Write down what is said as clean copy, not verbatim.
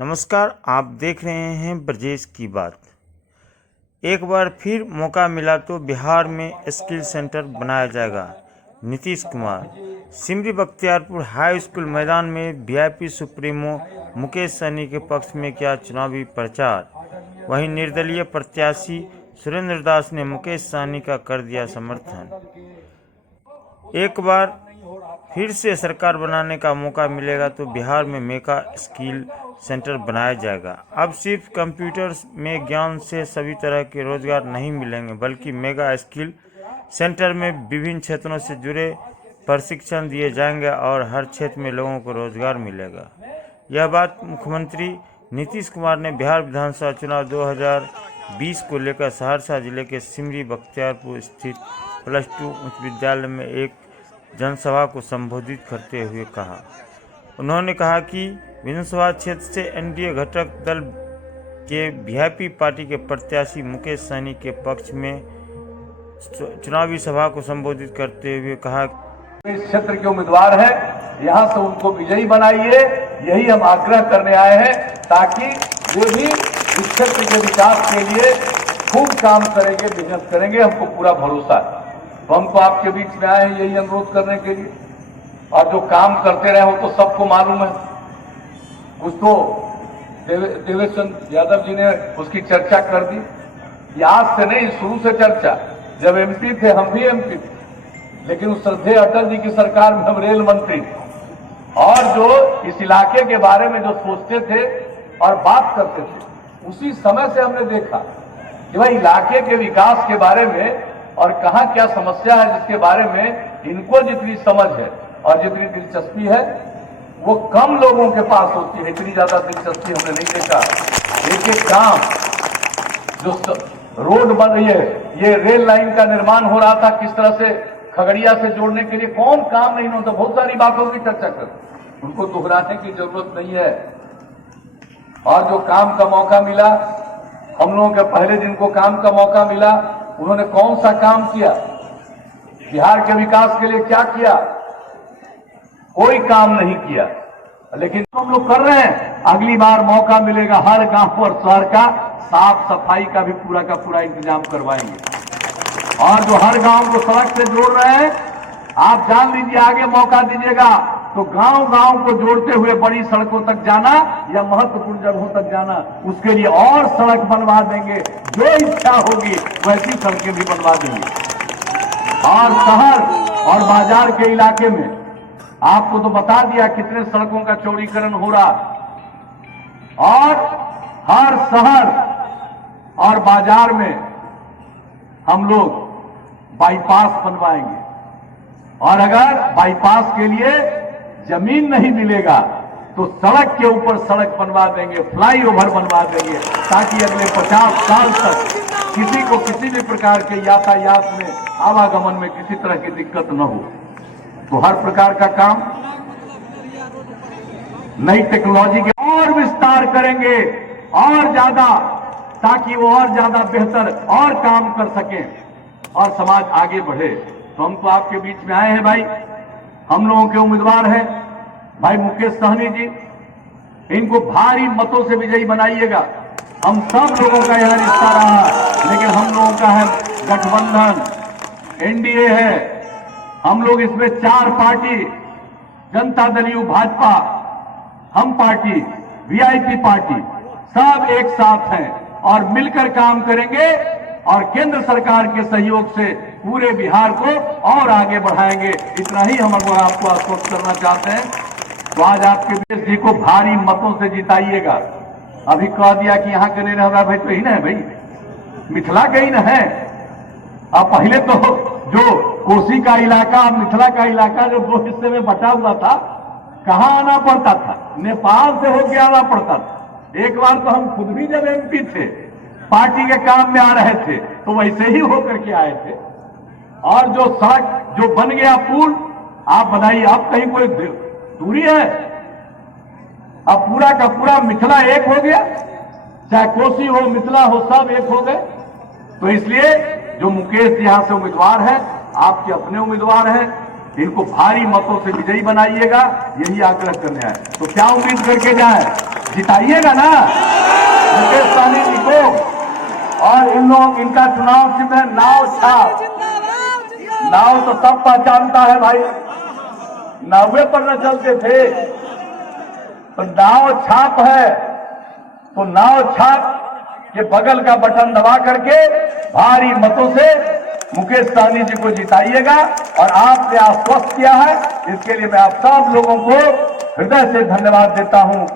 नमस्कार, आप देख रहे हैं ब्रजेश की बात। एक बार फिर मौका मिला तो बिहार में स्किल सेंटर बनाया जाएगा। नीतीश कुमार। सिमरी बख्तियारपुर हाई स्कूल मैदान में वीआईपी सुप्रीमो मुकेश सहनी के पक्ष में किया चुनावी प्रचार। वहीं निर्दलीय प्रत्याशी सुरेंद्र दास ने मुकेश सहनी का कर दिया समर्थन। एक बार फिर से सरकार बनाने का मौका मिलेगा तो बिहार में मेगा स्किल सेंटर बनाया जाएगा। अब सिर्फ कंप्यूटर में ज्ञान से सभी तरह के रोजगार नहीं मिलेंगे, बल्कि मेगा स्किल सेंटर में विभिन्न क्षेत्रों से जुड़े प्रशिक्षण दिए जाएंगे और हर क्षेत्र में लोगों को रोजगार मिलेगा। यह बात मुख्यमंत्री नीतीश कुमार ने बिहार विधानसभा चुनाव 2020 को लेकर सहरसा जिले के सिमरी बख्तियारपुर स्थित +2 उच्च विद्यालय में एक जनसभा को संबोधित करते हुए कहा। उन्होंने कहा कि विधानसभा क्षेत्र से एनडीए घटक दल के वीआईपी पार्टी के प्रत्याशी मुकेश सहनी के पक्ष में चुनावी सभा को संबोधित करते हुए कहा, इस क्षेत्र के उम्मीदवार हैं, यहां से उनको विजयी बनाइए। यही हम आग्रह करने आए हैं ताकि वे भी इस क्षेत्र के विकास के लिए खूब काम करेंगे, मेहनत करेंगे। हमको पूरा भरोसा है। तो हम तो आपके बीच में आए हैं यही अनुरोध करने के लिए। और जो काम करते रहे वो तो सबको मालूम है। कुछ तो देवेश चंद्र यादव जी ने उसकी चर्चा कर दी। ये आज से नहीं, शुरू से चर्चा। जब एमपी थे, हम भी एमपी थे, लेकिन उस श्रद्धेय अटल जी की सरकार में हम रेल मंत्री और जो इस इलाके के बारे में जो सोचते थे और बात करते थे, उसी समय से हमने देखा कि भाई इलाके के विकास के बारे में और कहां क्या समस्या है, जिसके बारे में इनको जितनी समझ है और जितनी दिलचस्पी है वो कम लोगों के पास होती है। इतनी ज्यादा दिलचस्पी हमने नहीं देखा। एक एक काम जो रोड बन रही है, ये रेल लाइन का निर्माण हो रहा था, किस तरह से खगड़िया से जोड़ने के लिए कौन काम नहीं होता। बहुत सारी बातों की चर्चा कर, उनको दोहराने की जरूरत नहीं है। और जो काम का मौका मिला, हम लोगों के पहले दिन को काम का मौका मिला, उन्होंने कौन सा काम किया, बिहार के विकास के लिए क्या किया? कोई काम नहीं किया। लेकिन हम लोग कर रहे हैं। अगली बार मौका मिलेगा, हर गांव और शहर का साफ सफाई का भी पूरा का पूरा इंतजाम करवाएंगे। और जो हर गांव को सड़क से जोड़ रहे हैं, आप जान लीजिए, आगे मौका दीजिएगा तो गांव गांव को जोड़ते हुए बड़ी सड़कों तक जाना या महत्वपूर्ण जगहों तक जाना, उसके लिए और सड़क बनवा देंगे। जो इच्छा होगी वैसी सड़कें भी बनवा देंगे। और शहर और बाजार के इलाके में आपको तो बता दिया कितने सड़कों का चौड़ीकरण हो रहा। और हर शहर और बाजार में हम लोग बाईपास बनवाएंगे। और अगर बाईपास के लिए जमीन नहीं मिलेगा तो सड़क के ऊपर सड़क बनवा देंगे, फ्लाईओवर बनवा देंगे, ताकि अगले 50 साल तक किसी को किसी भी प्रकार के यातायात में, आवागमन में किसी तरह की दिक्कत न हो। तो हर प्रकार का काम नई टेक्नोलॉजी के और विस्तार करेंगे और ज्यादा, ताकि वो और ज्यादा बेहतर और काम कर सकें और समाज आगे बढ़े। तो हम तो आपके बीच में आए हैं भाई। हम लोगों के उम्मीदवार हैं भाई मुकेश सहनी जी। इनको भारी मतों से विजयी बनाइएगा। हम सब लोगों का यह रिश्ता रहा, लेकिन हम लोगों का है गठबंधन, एनडीए है। हम लोग इसमें 4 पार्टी, जनता दल यू, भाजपा, हम पार्टी, वीआईपी पार्टी, सब एक साथ हैं और मिलकर काम करेंगे और केंद्र सरकार के सहयोग से पूरे बिहार को और आगे बढ़ाएंगे। इतना ही हम आपको आश्वस्त करना चाहते हैं। तो आज आपके देश जी को भारी मतों से जिताइएगा। अभी कह दिया कि यहाँ के नहीं रह रहा भाई, तो ही ना है भाई, मिथिला के ही ना है। अब पहले तो जो कोसी का इलाका, मिथिला का इलाका जो 2 हिस्से में बटा हुआ था, कहां आना पड़ता था? नेपाल से होकर आना पड़ता था। एक बार तो हम खुद भी जब एमपी थे, पार्टी के काम में आ रहे थे, तो वैसे ही होकर के आए थे। और जो सड़क जो बन गया, पुल आप बनाइए। अब कहीं कोई दूरी है? अब पूरा का पूरा मिथिला एक हो गया, चाहे कोसी हो, मिथिला हो, सब एक हो गए। तो इसलिए जो मुकेश यहां से उम्मीदवार है, आपके अपने उम्मीदवार हैं, इनको भारी मतों से विजयी बनाइएगा, यही आग्रह करने आए। तो क्या उम्मीद करके जाए? जिताइएगा ना मुकेश सहनी जी को। और इन लोग इनका चुनाव चिन्ह है नाव छाप। नाव तो सब पहचानता है भाई, नावे पर न चलते थे तो नाव छाप है। तो नाव छाप के बगल का बटन दबा करके भारी मतों से मुकेश सहनी जी को जिताइएगा। और आपने आश्वस्त किया है, इसके लिए मैं आप सब लोगों को हृदय से धन्यवाद देता हूं।